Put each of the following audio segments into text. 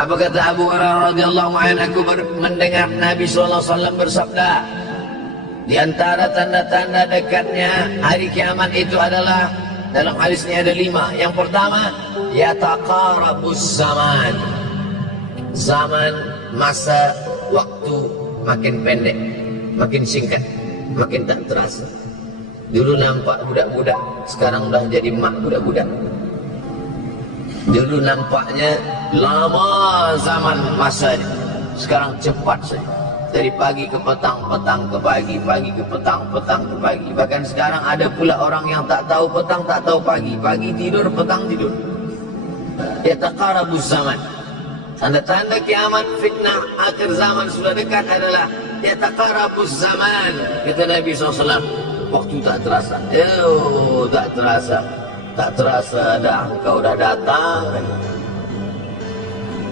Apa kata Abu Hurairah radhiyallahu anhu? Aku mendengar Nabi SAW bersabda, di antara tanda-tanda dekatnya hari kiamat itu adalah, dalam hadis ini ada 5. Yang pertama, yataqarabus zaman. Zaman, masa, waktu makin pendek, makin singkat, makin tak terasa. Dulu nampak budak-budak, sekarang udah jadi mak budak-budak. Dulu nampaknya lama zaman masanya, sekarang cepat saja. Dari pagi ke petang, petang ke pagi, pagi ke petang, petang ke pagi. Bahkan sekarang ada pula orang yang tak tahu petang, tak tahu pagi. Pagi tidur, petang tidur. Yataqarabus zaman. Tanda-tanda kiamat, fitnah akhir zaman sudah dekat adalah yataqarabus zaman. Kata Nabi SAW, waktu tak terasa. Tak terasa. Tak terasa dah engkau dah datang.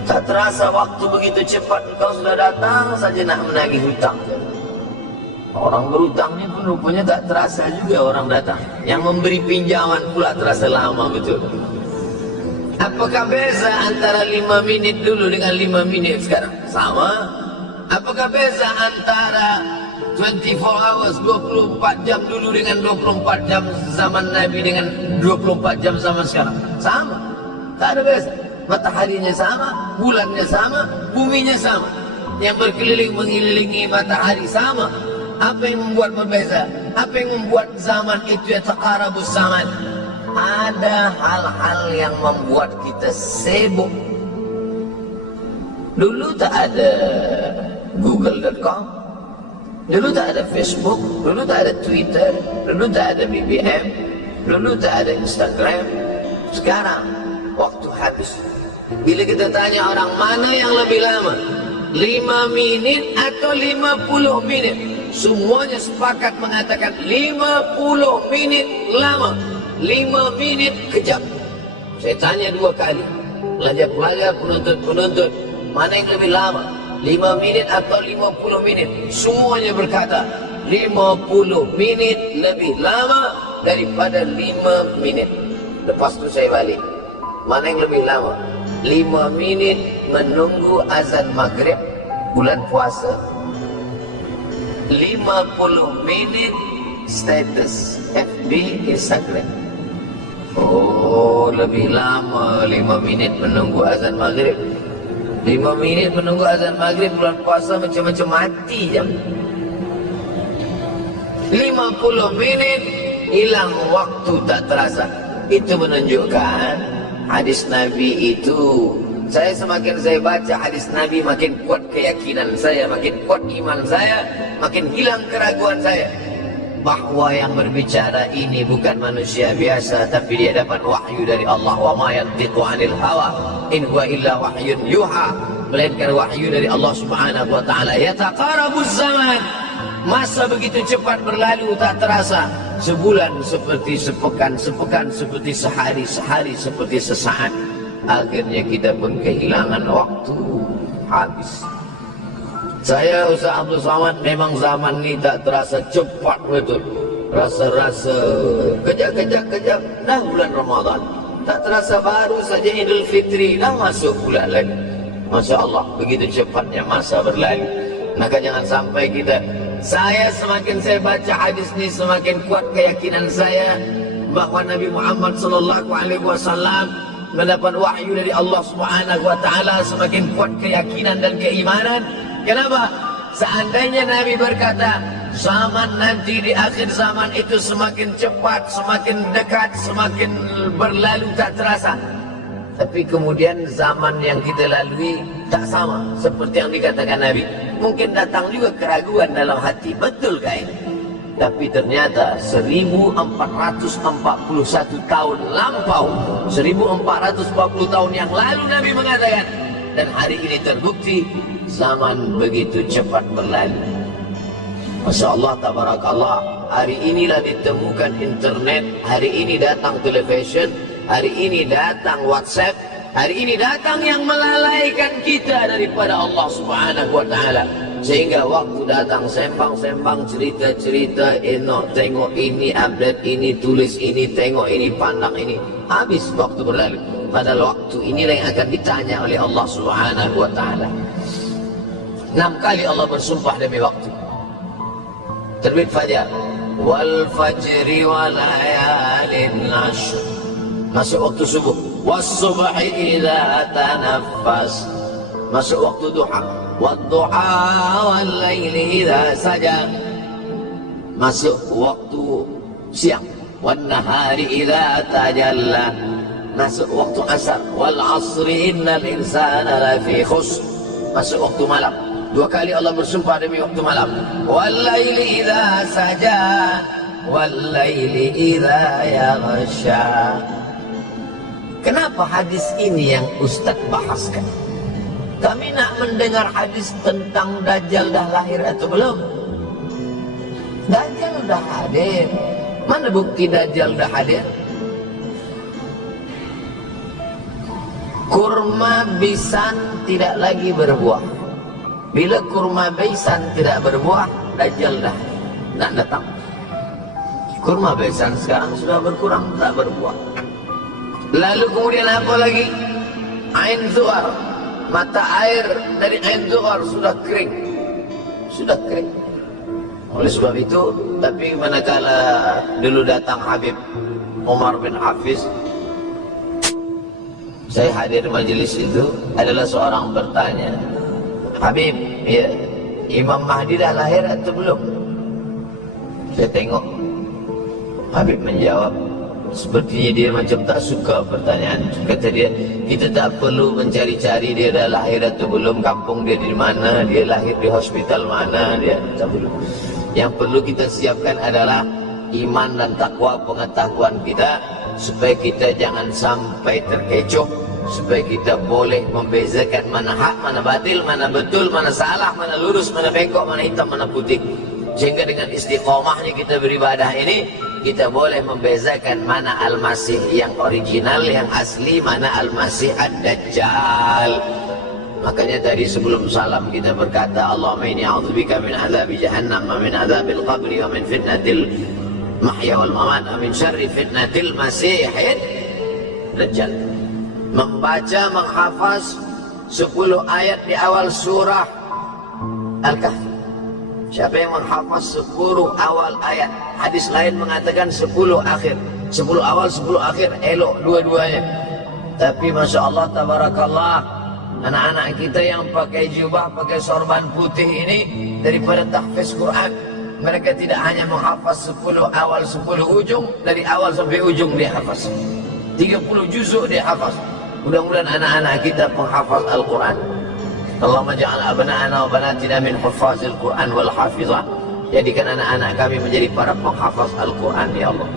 Tak terasa waktu begitu cepat engkau sudah datang saja nak menagih hutang. Orang berhutang ni pun rupanya tak terasa juga orang datang. Yang memberi pinjaman pula terasa lama betul. Apakah beza antara 5 minit dulu dengan 5 minit sekarang? Sama. Apakah beza antara 24 hours, 24 jam dulu dengan 24 jam zaman Nabi dengan 24 jam zaman sekarang? Sama. Tak ada beza. Mataharinya sama, bulannya sama, buminya sama. Yang berkeliling mengelilingi matahari sama. Apa yang membuat berbeza? Apa yang membuat zaman itu yataqarabus zaman? Ada hal-hal yang membuat kita sibuk. Dulu tak ada google.com, dulu tak ada Facebook, dulu tak ada Twitter, dulu tak ada BBM, dulu tak ada Instagram. Sekarang waktu habis. Bila kita tanya orang mana yang lebih lama, 5 minit atau 50 minit, semuanya sepakat mengatakan 50 minit lama, 5 minit kejap. Saya tanya 2 kali, pelajar-pelajar, penuntut-penuntut, mana yang lebih lama, 5 minit atau 50 minit? Semuanya berkata 50 minit lebih lama daripada 5 minit. Lepas tu saya balik, mana yang lebih lama? 5 minit menunggu azan maghrib bulan puasa, 50 minit status FB Instagram. Oh, lebih lama 5 minit menunggu azan maghrib. 5 minit menunggu azan maghrib bulan puasa macam-macam mati jam. 50 minit hilang waktu tak terasa. Itu menunjukkan hadis Nabi itu, semakin saya baca hadis Nabi, makin kuat keyakinan saya, makin kuat iman saya, makin hilang keraguan saya bahwa yang berbicara ini bukan manusia biasa, tapi dia dapat wahyu dari Allah. Wa ma yantiqu 'anil hawa in huwa illa wahyun yuha, melainkan wahyu dari Allah Subhanahu wa taala. Yataqarabuz zaman. Masa begitu cepat berlalu tak terasa. Sebulan seperti sepekan, sepekan seperti sehari, sehari seperti sesaat. Akhirnya kita pun kehilangan waktu, habis. Saya Ustaz Abdul Somad, memang zaman ini tak terasa cepat betul. Rasa-rasa kejap-kejap dah bulan Ramadan. Tak terasa baru saja Idul Fitri dah masuk bulan lagi. Masya Allah, begitu cepatnya masa berlalu. Maka jangan sampai kita, semakin saya baca hadis ini, semakin kuat keyakinan saya bahwa Nabi Muhammad SAW mendapat wahyu dari Allah Subhanahu wa taala. Semakin kuat keyakinan dan keimanan. Kenapa? Seandainya Nabi berkata, zaman nanti di akhir zaman itu semakin cepat, semakin dekat, semakin berlalu tak terasa. Tapi kemudian zaman yang kita lalui tak sama seperti yang dikatakan Nabi. Mungkin datang juga keraguan dalam hati, betulkah ini? Tapi ternyata 1441 tahun lampau, 1440 tahun yang lalu Nabi mengatakan, dan hari ini terbukti zaman begitu cepat berlalu. Masya Allah, tabarakallah. Hari inilah ditemukan internet, hari ini datang television, hari ini datang WhatsApp, hari ini datang yang melalaikan kita daripada Allah Subhanahu wa taala. Sehingga waktu datang sembang-sembang, cerita-cerita, tengok ini, update ini, tulis ini, tengok ini, pandang ini. Habis waktu berlalu. Padahal waktu inilah yang akan ditanya oleh Allah Subhanahu wa ta'ala. 6 kali Allah bersumpah demi waktu. Terbit fajar. Wal fajri wa layalin ashr. Masuk waktu subuh. Was subhi idza tanaffas. Masuk waktu duha. Wad duha wal laili idza saja. Masuk waktu siang. Wan nahari idza tajalla. Masuk waktu asar. Wal asri innal insana lafi khusr. Masuk waktu malam. 2 kali Allah bersumpah demi waktu malam. Wal-laili idza saja, wal-laili idza yaghsha. Kenapa hadis ini yang Ustaz bahaskan? Kami nak mendengar hadis tentang Dajjal dah lahir atau belum? Dajjal dah hadir. Mana bukti Dajjal dah hadir? Kurma bisan tidak lagi berbuah. Bila kurma baisan tidak berbuah, Dajjal dah nak datang. Kurma baisan sekarang sudah berkurang, tak berbuah. Lalu kemudian apa lagi? Ain Zuhar, mata air dari Ain Zuhar sudah kering. Sudah kering. Oleh sebab itu, tapi manakala dulu datang Habib Umar bin Hafiz, saya hadir majelis itu, adalah seorang bertanya, Habib, ya, Imam Mahdi dah lahir atau belum? Saya tengok Habib menjawab, sepertinya dia macam tak suka pertanyaan. Kata dia, kita tak perlu mencari-cari dia dah lahir atau belum, kampung dia di mana, dia lahir di hospital mana, dia tak perlu. Yang perlu kita siapkan adalah iman dan takwa, pengetahuan kita, supaya kita jangan sampai terkecoh, supaya kita boleh membezakan mana hak, mana batil, mana betul, mana salah, mana lurus, mana bengkok, mana hitam, mana putih. Sehingga dengan istiqomahnya kita beribadah ini, kita boleh membezakan mana Al-Masih yang original, yang asli, mana Al-Masih Ad-Dajjal. Makanya tadi sebelum salam kita berkata, Allahumma inni a'udzubika min azabi jahannam, wa min azabil qabri, wa min fitnatil mahya wal mamat, wa min syarri fitnatil masihid Dajjal. Membaca, menghafaz 10 ayat di awal surah Al-Kahfi. Siapa yang menghafaz 10 awal ayat, hadis lain mengatakan 10 akhir. 10 awal, 10 akhir, elok dua-duanya. Tapi Masya Allah, tabarakallah, anak-anak kita yang pakai jubah, pakai sorban putih ini, daripada tahfiz Quran, mereka tidak hanya menghafaz 10 awal, 10 ujung, dari awal sampai ujung dia hafaz. 30 juzuk dia hafaz. Mudah-mudahan anak-anak kita penghafaz Al-Quran. Allahumma ja'al abna'ana wa banatina min hufazil Quran wal hafizah. Jadikan anak-anak kami menjadi para penghafaz Al-Quran, ya Allah,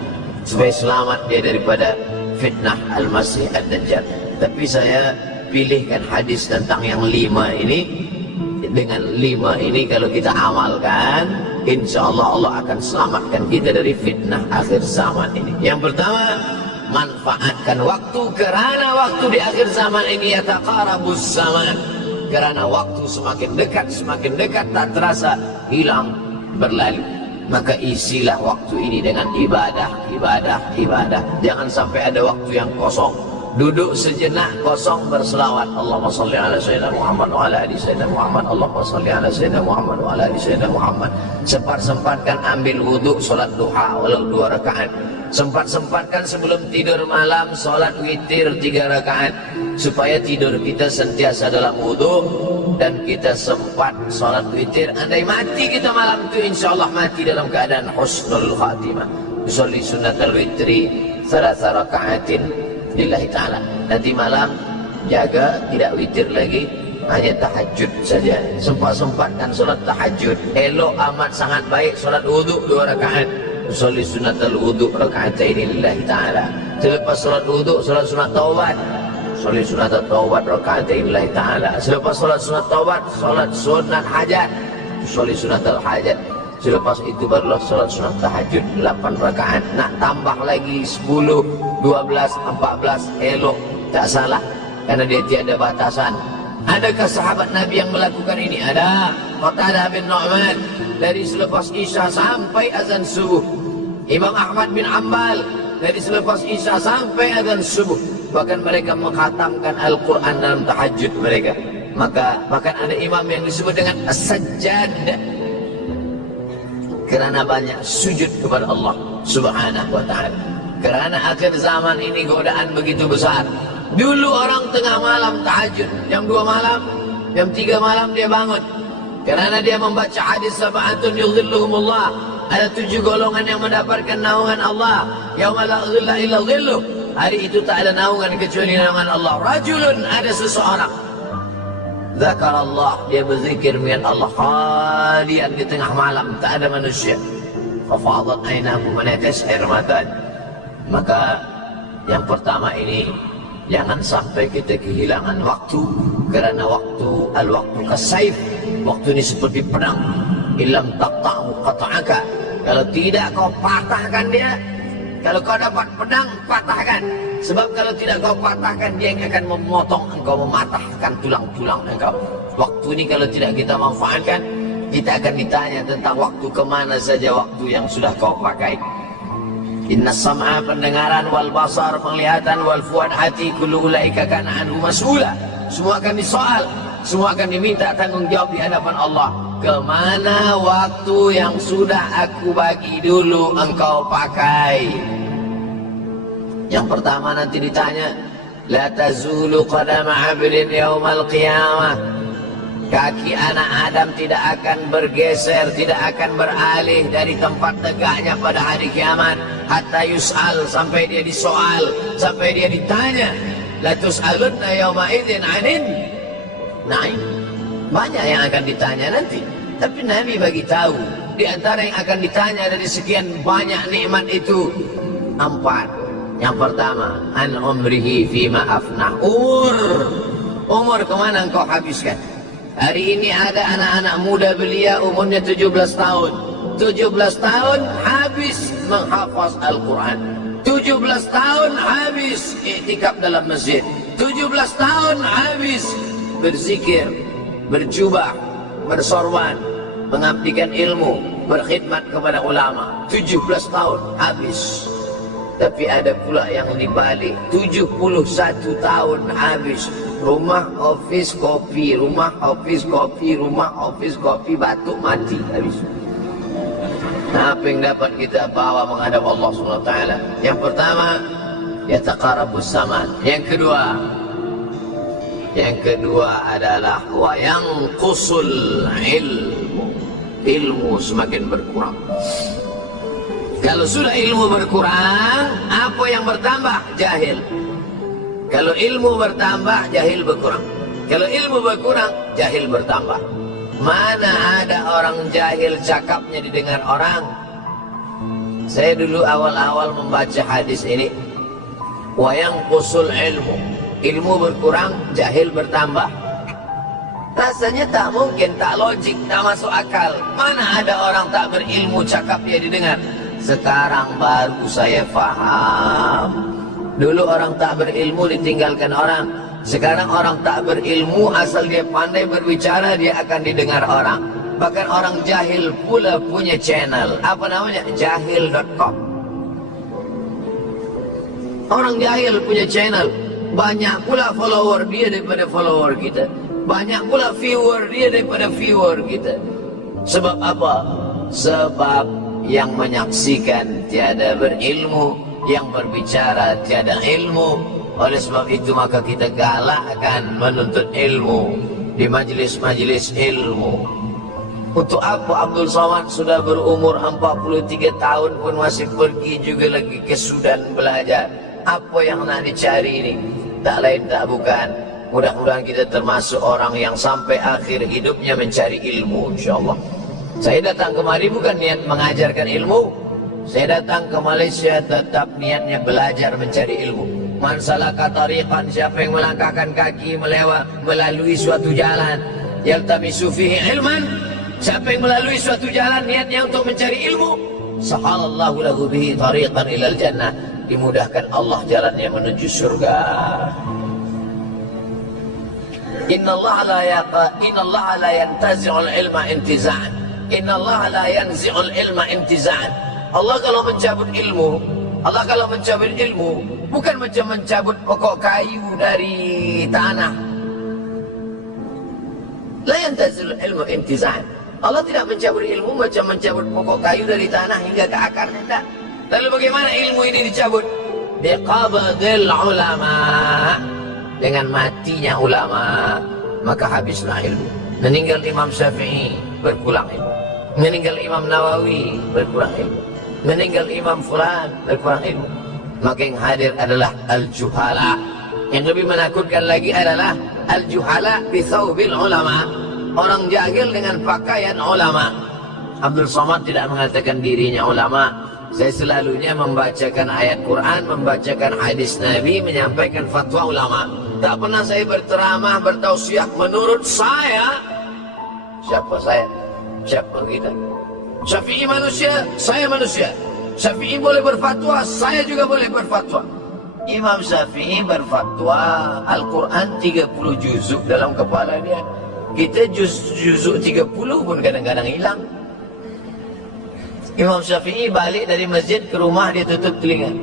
supaya selamat dia daripada fitnah Al-Masih Ad-Dajjal. Tapi saya pilihkan hadis tentang yang 5 ini. Dengan 5 ini kalau kita amalkan, insya Allah Allah akan selamatkan kita dari fitnah akhir zaman ini. Yang pertama, manfaatkan waktu, kerana waktu di akhir zaman ini yataqarabus zaman, kerana waktu semakin dekat tak terasa hilang berlalu. Maka isilah waktu ini dengan ibadah. Jangan sampai ada waktu yang kosong. Duduk sejenak kosong berselawat, Allahumma salli ala sayyidina Muhammad wa ala ali sayyidina Muhammad, Allahumma salli ala sayyidina Muhammad wa ala ali sayyidina Muhammad. Sempat-sempatkan ambil wudhu, solat duha walau 2 rakaat. Sempat-sempatkan sebelum tidur malam solat witir 3 rakaat, supaya tidur kita sentiasa dalam wudhu dan kita sempat solat witir. Andai mati kita malam itu, insya Allah mati dalam keadaan husnul khatimah. Usolli sunnatal witri 3 rakaatin lillahi ta'ala. Nanti malam jaga tidak witir lagi, hanya tahajud saja. Sempat-sempatkan solat tahajud. Elok amat sangat baik solat wudhu 2 rakaat. Usolli sunnatal wudhu raka'ataini lillahi ta'ala. Selepas solat wudhu, solat sunat taubat. Usolli sunnatal taubat raka'ataini lillahi ta'ala. Selepas solat sunat taubat, solat sunat hajat. Usolli sunnatal hajat. Selepas itu barulah solat sunat tahajud 8 rakaat. Nak tambah lagi 10, 12, 14, elok, tak salah, karena dia tiada batasan. Adakah sahabat Nabi yang melakukan ini? Ada. Qatadah bin Nu'man dari selepas Isya sampai azan subuh. Imam Ahmad bin Hanbal dari selepas Isya sampai azan subuh. Bahkan mereka mengkhatamkan Al-Quran dalam tahajud mereka. Maka bahkan ada imam yang disebut dengan As-Sajjad, kerana banyak sujud kepada Allah Subhanahu wa ta'ala. Kerana akhir zaman ini godaan begitu besar. Dulu orang tengah malam tahajud, jam 2 malam, jam 3 malam dia bangun. Kerana dia membaca hadis sab'atun yudhilluhumullah. Ada 7 golongan yang mendapatkan naungan Allah. Yauma la dhilla illa dhilluh. Hari itu tak ada naungan kecuali naungan Allah. Rajulun, ada seseorang. Zakarallah, dia berzikir dengan Allah khalian di tengah malam, tak ada manusia. Fafadat ainahu, menetes air mata. Maka yang pertama ini, jangan sampai kita kehilangan waktu. Kerana waktu, al-waktu kasaif. Waktu ini seperti pedang. Ilam taqta'u qata'aka. Kalau tidak kau patahkan dia. Kalau kau dapat pedang, patahkan. Sebab kalau tidak kau patahkan, dia yang akan memotong engkau, mematahkan tulang-tulang engkau. Waktu ini kalau tidak kita manfaatkan, kita akan ditanya tentang waktu, kemana saja waktu yang sudah kau pakai. Inna sam'a, pendengaran, wal basar, penglihatan, wal fuad, hati, kullu ulaika kana anhu mas'ula. Semua akan disoal, semua akan diminta tanggung jawab di hadapan Allah. Kemana waktu yang sudah aku bagi dulu engkau pakai? Yang pertama nanti ditanya, la tazulu qadama 'abdin yaumal qiyamah. Kaki anak Adam tidak akan bergeser, tidak akan beralih dari tempat tegaknya pada hari kiamat. Hatta yus'al, sampai dia disoal, sampai dia ditanya. La tus'alunna yauma idzin 'anin na'im. Banyak yang akan ditanya nanti. Tapi Nabi bagi tahu, di antara yang akan ditanya dari sekian banyak nikmat itu, 4. Yang pertama, an umrihi fima afnah. Umur kemana engkau habiskan? Hari ini ada anak-anak muda belia umurnya 17 tahun. 17 tahun habis menghafaz Al-Quran. 17 tahun habis iktikaf dalam masjid. 17 tahun habis berzikir, berjubah, bersorban, mengabdikan ilmu, berkhidmat kepada ulama. 17 tahun habis. Tapi ada pula yang dibalik, 71 tahun habis. Rumah, office, kopi, rumah, office, kopi, rumah, office, kopi, batuk, mati habis. Nah, apa yang dapat kita bawa menghadap Allah SWT? Yang pertama, yataqarabus zaman. Yang kedua adalah wa yanqusul ilmu. Ilmu semakin berkurang. Kalau sudah ilmu berkurang, apa yang bertambah? Jahil. Kalau ilmu bertambah, jahil berkurang. Kalau ilmu berkurang, jahil bertambah. Mana ada orang jahil cakapnya didengar orang? Saya dulu awal-awal membaca hadis ini, wa yanqusul ilmu. Ilmu berkurang, jahil bertambah. Rasanya tak mungkin, tak logik, tak masuk akal. Mana ada orang tak berilmu cakapnya didengar? Sekarang baru saya faham. Dulu orang tak berilmu ditinggalkan orang. Sekarang orang tak berilmu, asal dia pandai berbicara, dia akan didengar orang. Bahkan orang jahil pula punya channel. Apa namanya? Jahil.com. Orang jahil punya channel. Banyak pula follower dia daripada follower kita. Banyak pula viewer dia daripada viewer kita. Sebab apa? Sebab yang menyaksikan tiada berilmu, yang berbicara tiada ilmu. Oleh sebab itu maka kita galakkan menuntut ilmu di majlis-majlis ilmu. Untuk apa Abdul Somad sudah berumur 43 tahun pun masih pergi juga lagi ke Sudan belajar? Apa yang nak dicari ini? Tak lain tak bukan, mudah-mudahan kita termasuk orang yang sampai akhir hidupnya mencari ilmu, insyaAllah. Saya datang kemari bukan niat mengajarkan ilmu. Saya datang ke Malaysia tetap niatnya belajar mencari ilmu. Man salaka tariqan, siapa yang melangkahkan kaki melalui suatu jalan, yaltamisu fihi ilman, siapa yang melalui suatu jalan niatnya untuk mencari ilmu, sahalallahu lahu bihi tariqan ilal jannah, dimudahkan Allah jalannya menuju surga. Innallaha la yantazi'ul ilma intiza'an. Innallaha la yanzi'ul ilma intiza'an. Allah kalau mencabut ilmu, bukan macam mencabut pokok kayu dari tanah. La yantazi'ul ilmu intiza'an. Allah tidak mencabut ilmu macam mencabut pokok kayu dari tanah hingga ke akarnya, tidak. Lalu bagaimana ilmu ini dicabut? Biqabdil ulama. Dengan matinya ulama, maka habislah ilmu. Meninggal Imam Syafi'i, berkurang ilmu. Meninggal Imam Nawawi, berkurang ilmu. Meninggal Imam Fulan, berkurang ilmu. Maka yang hadir adalah al-juhala. Yang lebih menakutkan lagi adalah al-juhala bithawbil ulama. Orang jahil dengan pakaian ulama. Abdul Somad tidak mengatakan dirinya ulama. Saya selalunya membacakan ayat Quran, membacakan hadis Nabi, menyampaikan fatwa ulama. Tak pernah saya berceramah, bertausiah menurut saya. Siapa saya? Siapa kita? Syafi'i manusia, saya manusia. Syafi'i boleh berfatwa, saya juga boleh berfatwa. Imam Syafi'i berfatwa Al-Quran 30 juzuk dalam kepala dia. Kita juzuk 30 pun kadang-kadang hilang. Imam Syafi'i balik dari masjid ke rumah, dia tutup telinga.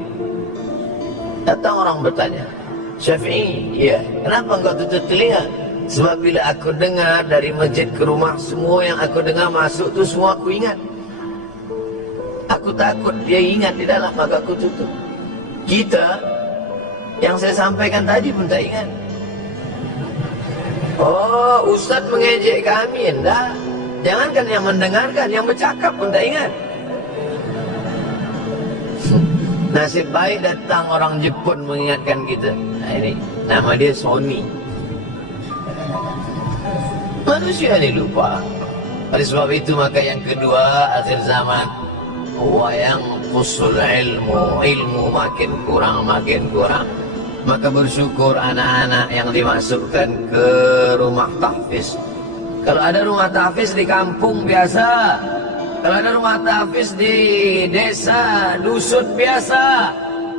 Datang orang bertanya, Syafi'i, ya, kenapa engkau tutup telinga? Sebab bila aku dengar dari masjid ke rumah, semua yang aku dengar masuk tu semua aku ingat. Aku takut dia ingat di dalam, maka aku tutup. Kita, yang saya sampaikan tadi pun tak ingat. Oh, Ustaz mengejek kami, enggak. Jangankan yang mendengarkan, yang bercakap pun tak ingat. Nasib baik datang orang Jepun mengingatkan kita. Nah, ini nama dia Sony. Manusia ini lupa. Oleh sebab itu maka yang kedua, akhir zaman, wayang qusul ilmu makin kurang. Maka bersyukur anak-anak yang dimasukkan ke rumah tahfiz. Kalau ada rumah tahfiz di kampung biasa, kalau ada rumah tahfiz di desa, dusun biasa,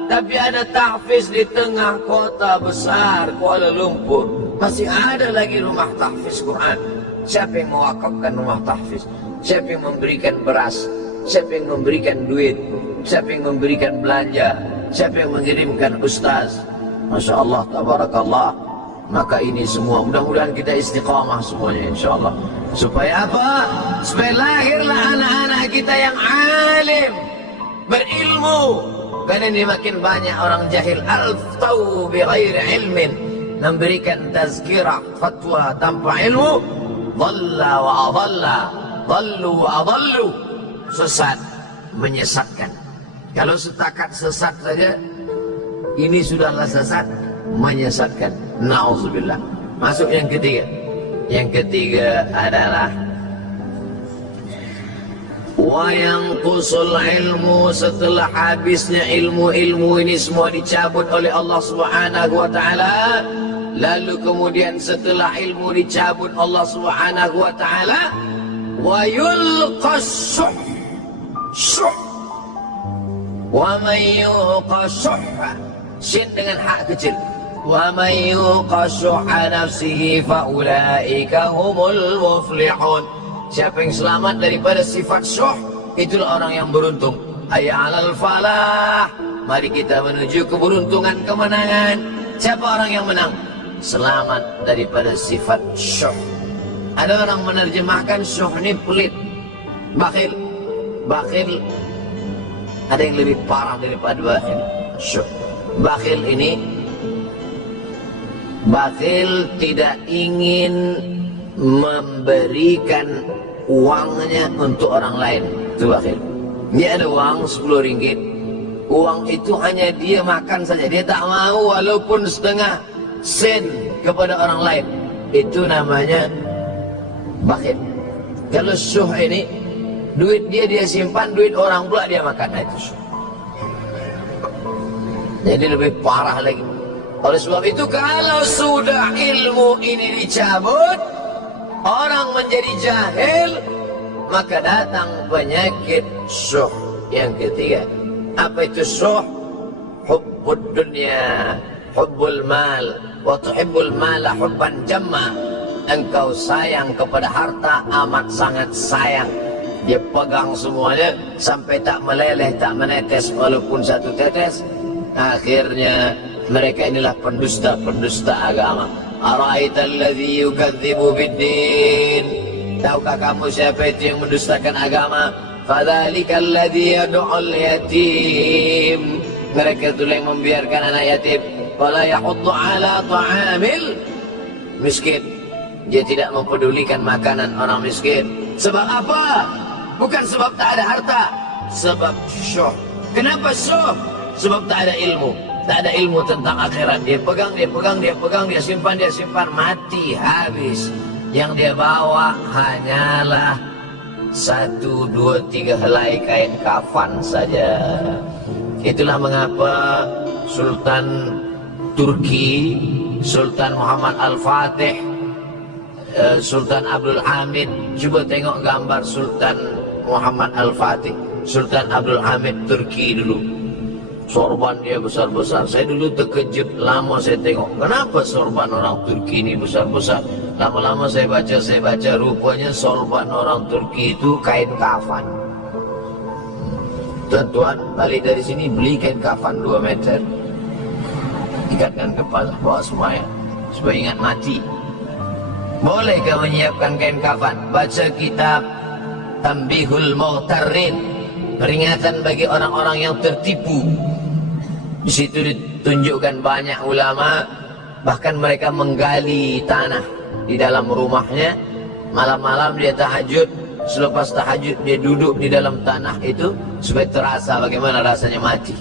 tapi ada tahfiz di tengah kota besar Kuala Lumpur, masih ada lagi rumah tahfiz Quran. Siapa yang mewakafkan rumah tahfiz? Siapa yang memberikan beras? Siapa yang memberikan duit? Siapa yang memberikan belanja? Siapa yang mengirimkan ustaz? Masya Allah, tabarakallah. Maka ini semua mudah-mudahan kita istiqamah semuanya insyaAllah. Supaya apa? Supaya lahirlah anak-anak kita yang alim, berilmu. Karena ini makin banyak orang jahil. Al-tau bi ghairi ilmin, memberikan tazkirah, fatwa tanpa ilmu. Dhalla wa adalla, dhallu wa adallu. Sesat, menyesatkan. Kalau setakat sesat saja, ini sudahlah sesat, menyesatkan. Na'udzubillah. Masuk yang ketiga. Yang ketiga adalah wayangqusul ilmu. Setelah habisnya ilmu ini semua dicabut oleh Allah Subhanahu wa taala. Lalu kemudian setelah ilmu dicabut Allah Subhanahu wa taala, wa yulqas syuh. Wa may yuqashuh, sin dengan hak kecil. Wa may yuqashuha nafsihi fa ulaika humul muflihun. Siapa yang selamat daripada sifat syuh, itulah orang yang beruntung. Hayya 'alal falah. Mari kita menuju keberuntungan, kemenangan. Siapa orang yang menang? Selamat daripada sifat syuh. Ada orang menerjemahkan syuh ini pelit, bakhil. Bakhil ada yang lebih parah daripada bakhil. Syuh. Bakhil ini, bakhil tidak ingin memberikan uangnya untuk orang lain. Itu bakhil. Dia ada uang 10 ringgit. Uang itu hanya dia makan saja. Dia tak mau walaupun setengah sen kepada orang lain. Itu namanya bakhil. Kalau syuh ini, duit dia simpan, duit orang pula dia makan. Nah, itu syuh. Jadi lebih parah lagi. Oleh sebab itu kalau sudah ilmu ini dicabut, orang menjadi jahil, maka datang penyakit syuh yang ketiga. Apa itu syuh? Hubbud dunya, hubbul mal wa tuhibbul mala hubban jamma. Engkau sayang kepada harta amat sangat sayang. Dia pegang semuanya sampai tak meleleh, tak menetes walaupun satu tetes. Akhirnya mereka inilah pendusta-pendusta agama. Ara'aital ladzi yukadzibu biddin. Tahukah kamu siapa itu yang mendustakan agama? Fadzalikal ladzi yad'ul yatim. Mereka itu yang membiarkan anak yatim. Wala yahuddu ala ta'amil miskin. Dia tidak mempedulikan makanan orang miskin. Sebab apa? Bukan sebab tak ada harta, sebab syuh. Kenapa syuh? Sebab tak ada ilmu. Tak ada ilmu tentang akhirat. Dia pegang, dia simpan, mati, habis. Yang dia bawa hanyalah 1, 2, 3 helai kain kafan saja. Itulah mengapa Sultan Turki, Sultan Muhammad Al-Fatih, Sultan Abdul Hamid, coba tengok gambar Sultan Muhammad Al-Fatih, Sultan Abdul Hamid Turki dulu. Sorban dia besar-besar. Saya dulu terkejut, lama saya tengok, kenapa sorban orang Turki ini besar-besar. Lama-lama saya baca, rupanya sorban orang Turki itu kain kafan. Tuan-tuan, balik dari sini beli kain kafan 2 meter, ikatkan kepala, bawa semuanya, supaya ingat mati. Boleh kau menyiapkan kain kafan? Baca kitab Tanbihul Mughtarrin, peringatan bagi orang-orang yang tertipu. Di situ ditunjukkan banyak ulama, bahkan mereka menggali tanah di dalam rumahnya. Malam-malam dia tahajud, selepas tahajud dia duduk di dalam tanah itu supaya terasa bagaimana rasanya mati.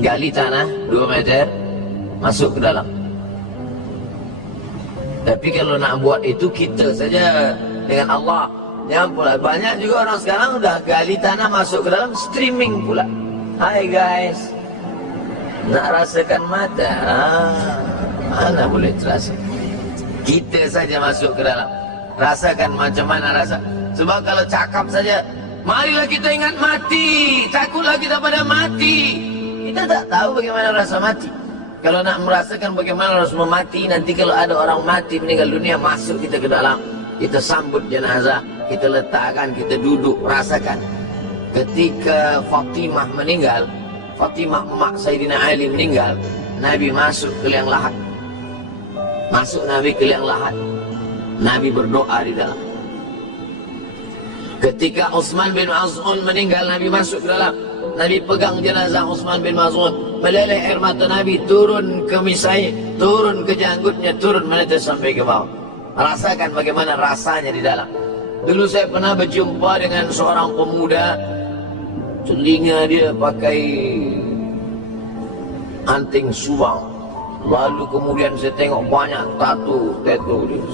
Gali tanah 2 meter, masuk ke dalam. Tapi kalau nak buat itu kita saja dengan Allah. Jangan pula banyak juga orang sekarang udah gali tanah masuk ke dalam, streaming pula. Hai guys, nak rasakan mata? Mana boleh terasa? Kita saja masuk ke dalam, rasakan macam mana rasa. Sebab kalau cakap saja, marilah kita ingat mati, takutlah kita pada mati. Kita tak tahu bagaimana rasa mati. Kalau nak merasakan bagaimana harus memati, nanti kalau ada orang mati meninggal dunia, masuk kita ke dalam, kita sambut jenazah, kita letakkan, kita duduk, rasakan. Ketika Fatimah meninggal, Fatimah emak Sayyidina Ali meninggal, Nabi masuk ke liang lahat. Masuk Nabi ke liang lahat, Nabi berdoa di dalam. Ketika Utsman bin Maz'un meninggal, Nabi masuk ke dalam, Nabi pegang jenazah Utsman bin Maz'un. Meleleh air mata Nabi turun ke misai, turun ke janggutnya, turun menetes sampai ke bawah. Rasakan bagaimana rasanya di dalam. Dulu saya pernah berjumpa dengan seorang pemuda, telinga dia pakai anting subang. Lalu kemudian saya tengok banyak tato dia.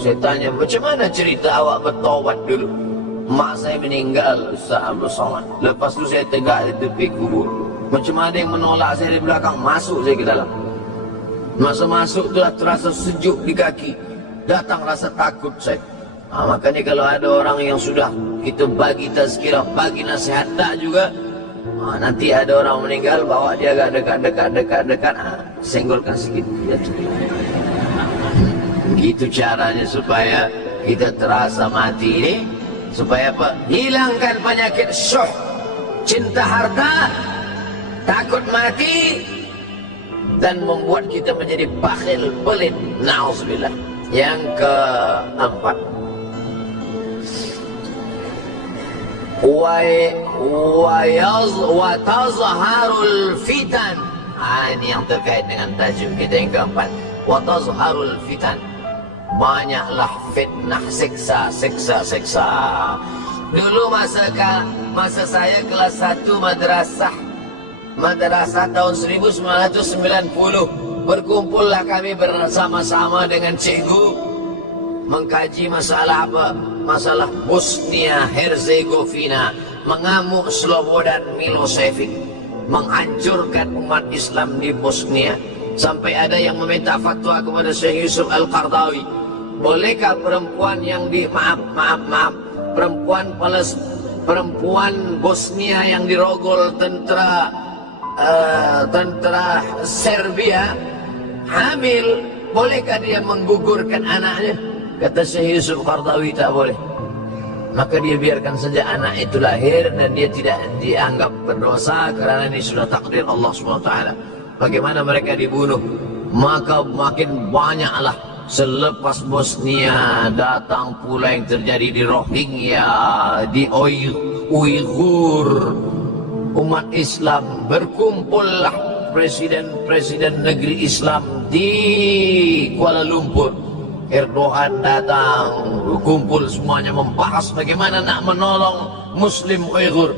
Saya tanya, macam mana cerita awak bertaubat dulu? Mak saya meninggal, Ustaz Abdul Somad. Lepas tu saya tegak di tepi kubur. Macam ada yang menolak saya di belakang, masuk saya ke dalam. Masa masuk tu dah terasa sejuk di kaki, datang rasa takut saya. Makanya kalau ada orang yang sudah kita bagi tazkirah, bagi nasihat tak juga, nanti ada orang meninggal, bawa dia agak dekat, senggolkan sedikit. Begitu caranya supaya kita terasa mati ini. Supaya apa? Hilangkan penyakit syuh, cinta harta, takut mati, dan membuat kita menjadi bakhil, pelit. Na'udzubillah. Yang keempat, wa tazharul fitan. Ini yang terkait dengan tajuk kita yang keempat. Wa tazharul fitan. Banyaklah fitnah, siksa. Dulu masa saya kelas 1 madrasah tahun 1990, berkumpullah kami bersama-sama dengan cikgu mengkaji masalah apa? Masalah Bosnia Herzegovina, mengamuk Slobodan Milosevic, menghancurkan umat Islam di Bosnia. Sampai ada yang meminta fatwa kepada Syekh Yusuf Al-Qardawi, bolehkah perempuan yang perempuan Bosnia yang dirogol tentara Serbia, hamil, bolehkah dia menggugurkan anaknya? Kata Syekh Yusuf Qaradawi, tak boleh. Maka dia biarkan saja anak itu lahir dan dia tidak dianggap berdosa karena ini sudah takdir Allah SWT. Bagaimana mereka dibunuh? Maka makin banyaklah selepas Bosnia datang pula yang terjadi di Rohingya, di Uighur. Umat Islam berkumpullah presiden-presiden negeri Islam di Kuala Lumpur. Erdogan datang, berkumpul semuanya membahas bagaimana nak menolong Muslim Uighur.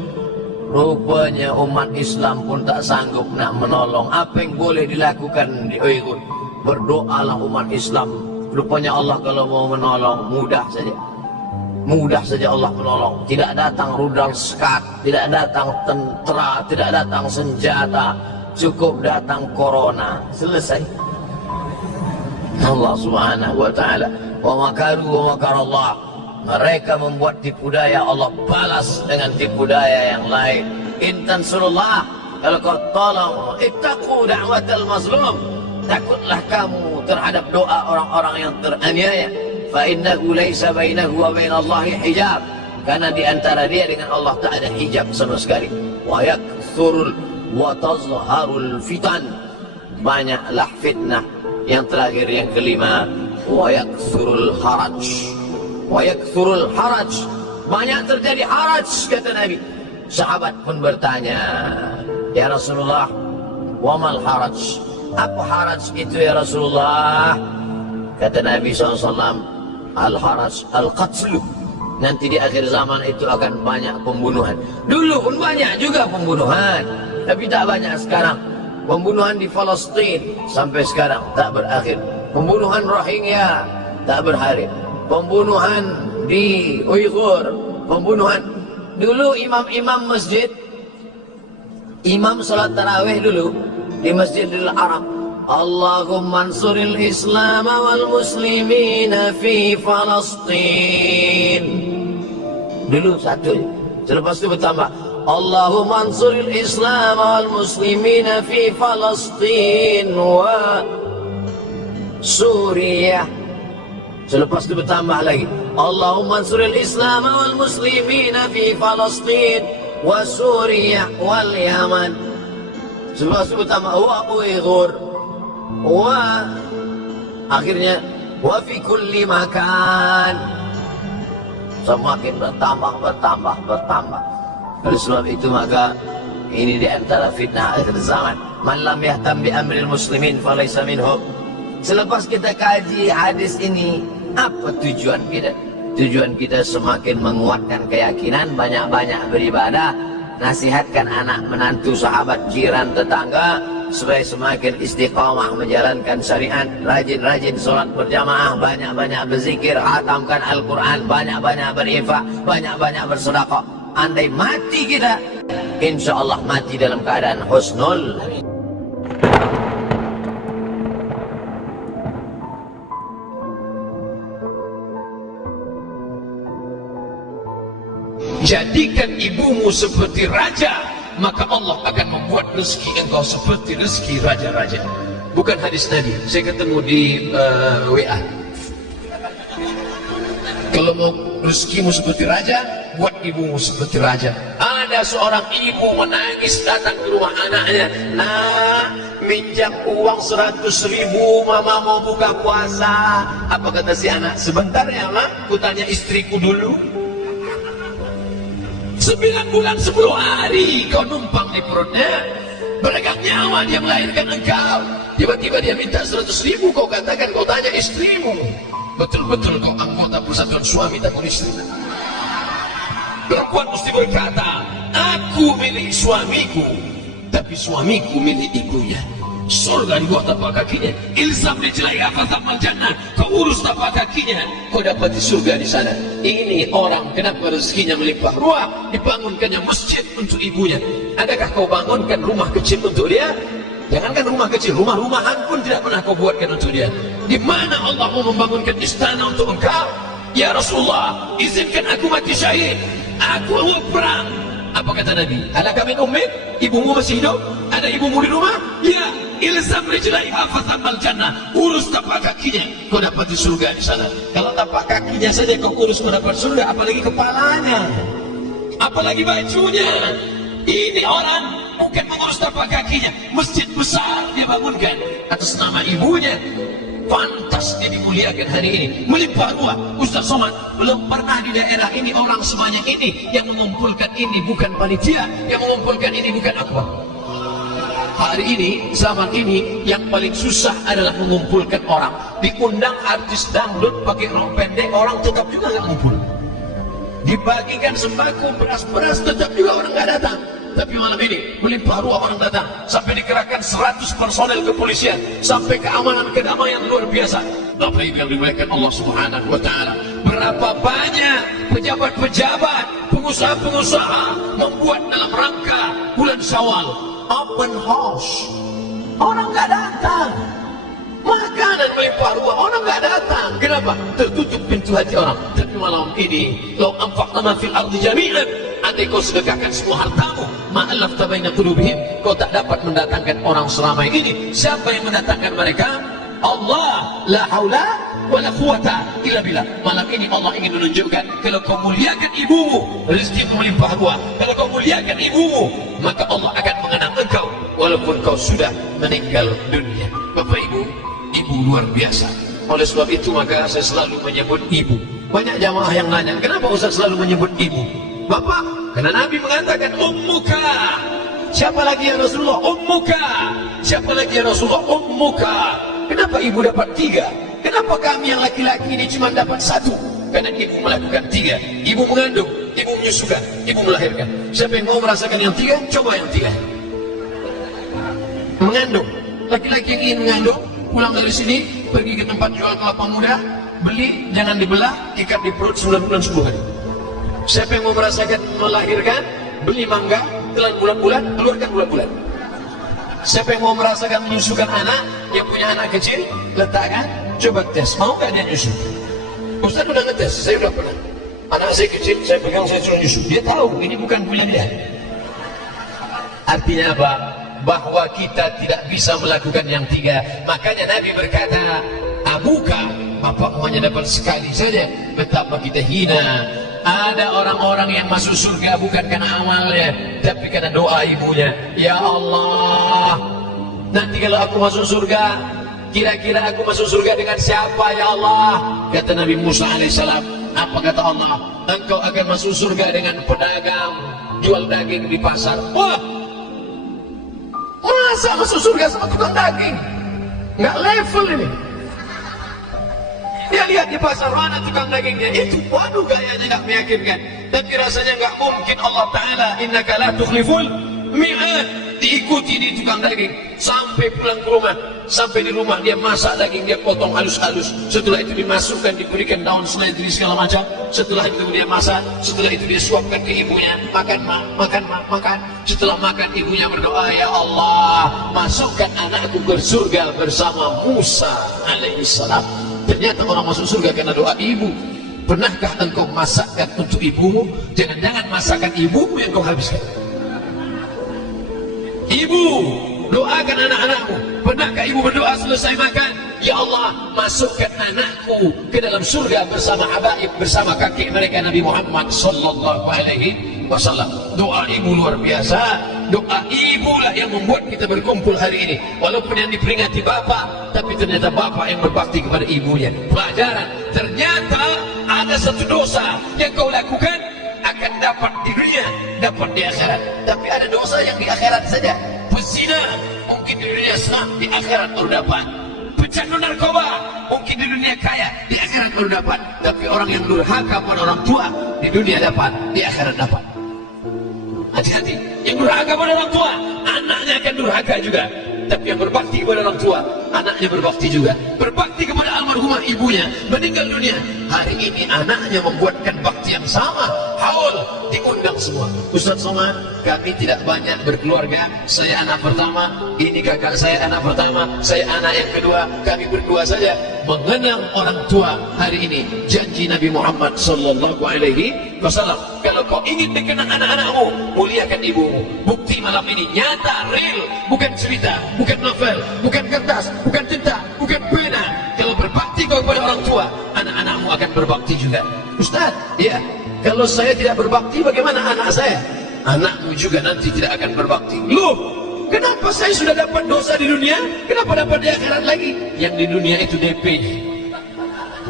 Rupanya umat Islam pun tak sanggup nak menolong. Apa yang boleh dilakukan di Uighur? Berdoalah umat Islam. Rupanya Allah kalau mau menolong mudah saja. Mudah saja Allah menolong. Tidak datang rudal skat, tidak datang tentera, tidak datang senjata. Cukup datang corona, selesai. Allah Subhanahu wa taala, wa makaru wa makarallah. Mereka membuat tipu daya, Allah balas dengan tipu daya yang lain. In tansurullah, kalau kau tolong, ittaqu da'watal mazlum, takutlah kamu terhadap doa orang-orang yang teraniaya. Fa innahu laisa bainahu wa bainallahi hijab, karena di antara dia dengan Allah tak ada hijab sama sekali. Wa yakthurul wa tazharul fitan, banyaklah fitnah. Yang terakhir, yang kelima, wa yakthurul haraj. Wa yakthurul haraj, banyak terjadi haraj, kata Nabi. Sahabat pun bertanya, ya Rasulullah, wa mal haraj, apa haraj itu ya Rasulullah? Kata Nabi SAW, al haraj al qatlu, nanti di akhir zaman itu akan banyak pembunuhan. Dulu pun banyak juga pembunuhan, tapi tak banyak sekarang. Pembunuhan di Palestin sampai sekarang tak berakhir. Pembunuhan Rohingya tak berakhir. Pembunuhan di Uighur, pembunuhan. Dulu imam-imam masjid, imam salat tarawih dulu di Masjidil Haram, Allahumma ansuril Islam wal muslimina fi Palestin. Dulu satu, selepas itu bertambah, Allahumma ansuril Islam wal muslimina fi Palestin wa Suriah. Selepas itu bertambah lagi, Allahumma ansuril Islam wal muslimina fi Palestin wa Suriah wal Yaman. Selepas itu bertambah wa Uighur wa, akhirnya wa fi kulli makan. Semakin bertambah. Oleh sebab itu maka ini di antara fitnah akhir zaman. Man lam yahtam bi amril muslimin falaysa minhum. Selepas kita kaji hadis ini, apa tujuan kita? Tujuan kita semakin menguatkan keyakinan, banyak-banyak beribadah, nasihatkan anak menantu, sahabat, jiran, tetangga supaya semakin istiqamah menjalankan syariat, rajin-rajin sholat berjamaah, banyak-banyak berzikir, khatamkan Al-Quran, banyak-banyak berinfak, banyak-banyak bersedekah. Andai mati kita, insya Allah mati dalam keadaan husnul. Jadikan ibumu seperti raja, maka Allah akan membuat rezeki engkau seperti rezeki raja-raja. Bukan hadis Nabi, saya ketemu di WA. Kalau mau rezekimu seperti raja, buat ibumu seperti raja. Ada seorang ibu menangis datang ke rumah anaknya, minjam uang 100.000, mama mau buka puasa. Apa kata si anak? Sebentar ya mak, ku tanya istriku dulu. 9 bulan 10 hari kau numpang di perutnya, beragam nyawa dia melahirkan engkau. Tiba-tiba dia minta 100.000, kau katakan kau tanya istrimu. Betul-betul kau anggota persatuan suami takut istri. Perempuan mesti berkata, aku milik suamiku, tapi suamiku milik ibunya. Surga di bawah tapak kakinya. Ilzam dijelahi apa tamal jannah, kau urus tapak kakinya, kau dapati surga di sana. Ini orang kenapa rezekinya melimpah ruah, dibangunkannya masjid untuk ibunya. Adakah kau bangunkan rumah kecil untuk dia? Jangankan rumah kecil, rumah-rumahan pun tidak pernah kau buatkan untuk dia. Di mana Allah mau membangunkan istana untuk engkau? Ya Rasulullah, izinkan aku mati syahid, aku mau perang. Apa kata Nabi? Alaka min ummik? Ibumu masih hidup? Ada ibumu di rumah? Ya. ilzam rijlaiha fathamal jannah, urus tapak kakinya, kau dapat di surga di sana. Kalau tapak kakinya saja kau urus kau dapat surga, apalagi kepalanya, apalagi bajunya. Ini orang bukan mengurus tapak kakinya, masjid besar dia bangunkan atas nama ibunya. Pantas dia dimuliakan hari ini, melimpah ruah. Ustaz Somad, belum pernah di daerah ini orang sebanyak ini yang mengumpulkan ini, bukan panitia yang mengumpulkan ini, bukan apa. Hari ini, zaman ini, yang paling susah adalah mengumpulkan orang. Diundang artis dangdut pakai rok pendek, orang tetap juga nggak ngumpul. Dibagikan sembako, beras-beras, tetap juga orang nggak datang. Tapi malam ini melimpah ruah orang datang, sampai dikerahkan 100 personel kepolisian, sampai keamanan kedamaian luar biasa. Bapak Ibu yang dimuliakan Allah Subhanahu wa taala, berapa banyak pejabat-pejabat, pengusaha-pengusaha membuat dalam rangka bulan Syawal open house. Orang nggak datang. Makanan melimpah ruah, orang nggak datang. Kenapa? Tertutup pintu hati orang. Tapi malam ini, lau anfaqta ma fil ardi jami'an, andai kau sedekahkan semua hartamu, ma'alafta baina qulubihim, kau tak dapat mendatangkan orang seramai ini. Siapa yang mendatangkan mereka? Allah. La haula wa la quwata illa billah. Malam ini Allah ingin menunjukkan, kalau kau muliakan ibumu, rezekimu melimpah ruah. Kalau kau muliakan ibumu, maka Allah akan mengenang engkau walaupun kau sudah meninggal dunia. Bapak Ibu, ibu luar biasa. Oleh sebab itu maka saya selalu menyebut ibu. Banyak jamaah yang nanya, kenapa Ustaz selalu menyebut ibu? Bapak, karena Nabi mengatakan ummuka. Siapa lagi ya Rasulullah? Ummuka. Siapa lagi ya Rasulullah? Ummuka. Kenapa ibu dapat 3? Kenapa kami yang laki-laki ini cuma dapat 1? Karena ibu melakukan 3. Ibu mengandung, ibu menyusukan, ibu melahirkan. Siapa yang mau merasakan yang 3? Coba yang 3. Mengandung. Laki-laki yang ingin mengandung, pulang dari sini, pergi ke tempat jual kelapa muda, beli, jangan dibelah, ikat di perut 9 bulan 10 hari. Siapa yang mau merasakan melahirkan, beli mangga, telan bulan-bulan, keluarkan bulan-bulan. Siapa yang mau merasakan menyusukan anak, yang punya anak kecil, letakkan, coba tes, mau gak dia nyusu? Ustaz udah ngetes, saya udah pernah. Anak saya kecil, saya pegang, saya suruh nyusu. Dia tahu, ini bukan punya dia. Artinya apa? Bahwa kita tidak bisa melakukan yang 3. Makanya Nabi berkata, abuka, bapakmu hanya dapat sekali saja. Betapa kita hina. Ada orang-orang yang masuk surga bukan karena amalnya, tapi karena doa ibunya. Ya Allah, nanti kalau aku masuk surga, kira-kira aku masuk surga dengan siapa ya Allah? Kata Nabi Musa alaihissalam. Apa kata Allah? Engkau akan masuk surga dengan pedagang jual daging di pasar. Wah, masa masuk surga sama tukang daging? Nggak level ini. Dia lihat di pasar, mana tukang dagingnya, itu waduh gayanya nggak meyakinkan. Tapi rasanya nggak mungkin Allah Ta'ala innaka la tukhliful mi'ad. Diikuti di tukang daging sampai pulang ke rumah. Sampai di rumah dia masak daging, dia potong halus-halus. Setelah itu dimasukkan, diberikan daun seledri segala macam. Setelah itu dia masak, setelah itu dia suapkan ke ibunya. Makan mak, makan mak, makan. Setelah makan ibunya berdoa, ya Allah, masukkan anakku ke surga bersama Musa alaihissalam. Ternyata orang masuk surga karena doa ibu. Pernahkah engkau masakkan untuk ibumu? Jangan-jangan masakan ibumu yang kau habiskan. Ibu, doakan anak-anakmu. Pernahkah ibu berdoa selesai makan? Ya Allah, masukkan anakku ke dalam surga bersama habaib, bersama kakek mereka Nabi Muhammad sallallahu alaihi wasallam. Doa ibu luar biasa. Doa ibulah yang membuat kita berkumpul hari ini. Walaupun yang diperingati bapak, tapi ternyata bapak yang berbakti kepada ibunya. Pelajaran, ternyata ada satu dosa yang kau lakukan akan dapat di dunia, dapat di akhirat. Tapi ada dosa yang di akhirat saja. Pezina mungkin di dunia senang, di akhirat baru dapat. Pecandu narkoba mungkin di dunia kaya, di akhirat baru dapat. Tapi orang yang durhaka pada orang tua, di dunia dapat, di akhirat dapat. Hati-hati, yang durhaka pada orang tua, anaknya akan durhaka juga. Tapi yang berbakti kepada orang tua, anaknya berbakti juga. Berbakti kepada almarhumah ibunya, meninggal dunia. Hari ini anaknya membuatkan bakti yang sama. Haul, diundang undang semua. Ustaz Somad, kami tidak banyak berkeluarga. Saya anak pertama, ini kakak saya anak pertama, saya anak yang kedua. Kami berdua saja mengenang orang tua hari ini. Janji Nabi Muhammad sallallahu alaihi wasallam, kalau kau ingin dikenang anak-anakmu, muliakan ibumu. Bukti malam ini nyata, real, bukan cerita, bukan novel, bukan kertas, bukan tinta, bukan pena. Kalau berbakti kau kepada orang tua, anak-anakmu akan berbakti juga. Ustaz, ya, kalau saya tidak berbakti, bagaimana anak saya? Anakmu juga nanti tidak akan berbakti. Loh, kenapa saya sudah dapat dosa di dunia, kenapa dapat di akhirat lagi? Yang di dunia itu DP-nya.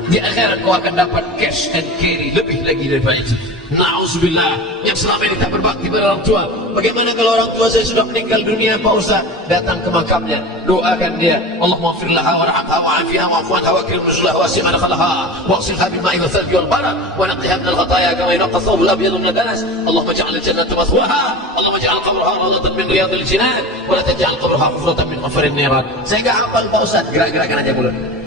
Di akhirat kau akan dapat cash and carry, lebih lagi daripada itu. Na'udzubillah, yang selama ini tak berbakti pada orang tua. Bagaimana kalau orang tua saya sudah meninggal dunia, Pak Ustaz? Datang ke makamnya, doakan dia. Allahumma ighfir laha warhamha wa'afiha wa'fu anha wa akrim nuzulaha wasi' madkhalaha waghsilha bima'in wath-thalji wal barad wa naqqiha min al-khataaya kama yunqqa ath-thawb al-abyad min ad-danas. Allahumma ij'al al-jannata mathwaha, Allahumma ij'al qabraha rawdatan min riyadil jinan wa la taj'al qabraha hufratan min hufarin niran. Saya enggak hafal Pak Ustaz, gerak-gerakkan aja mulut.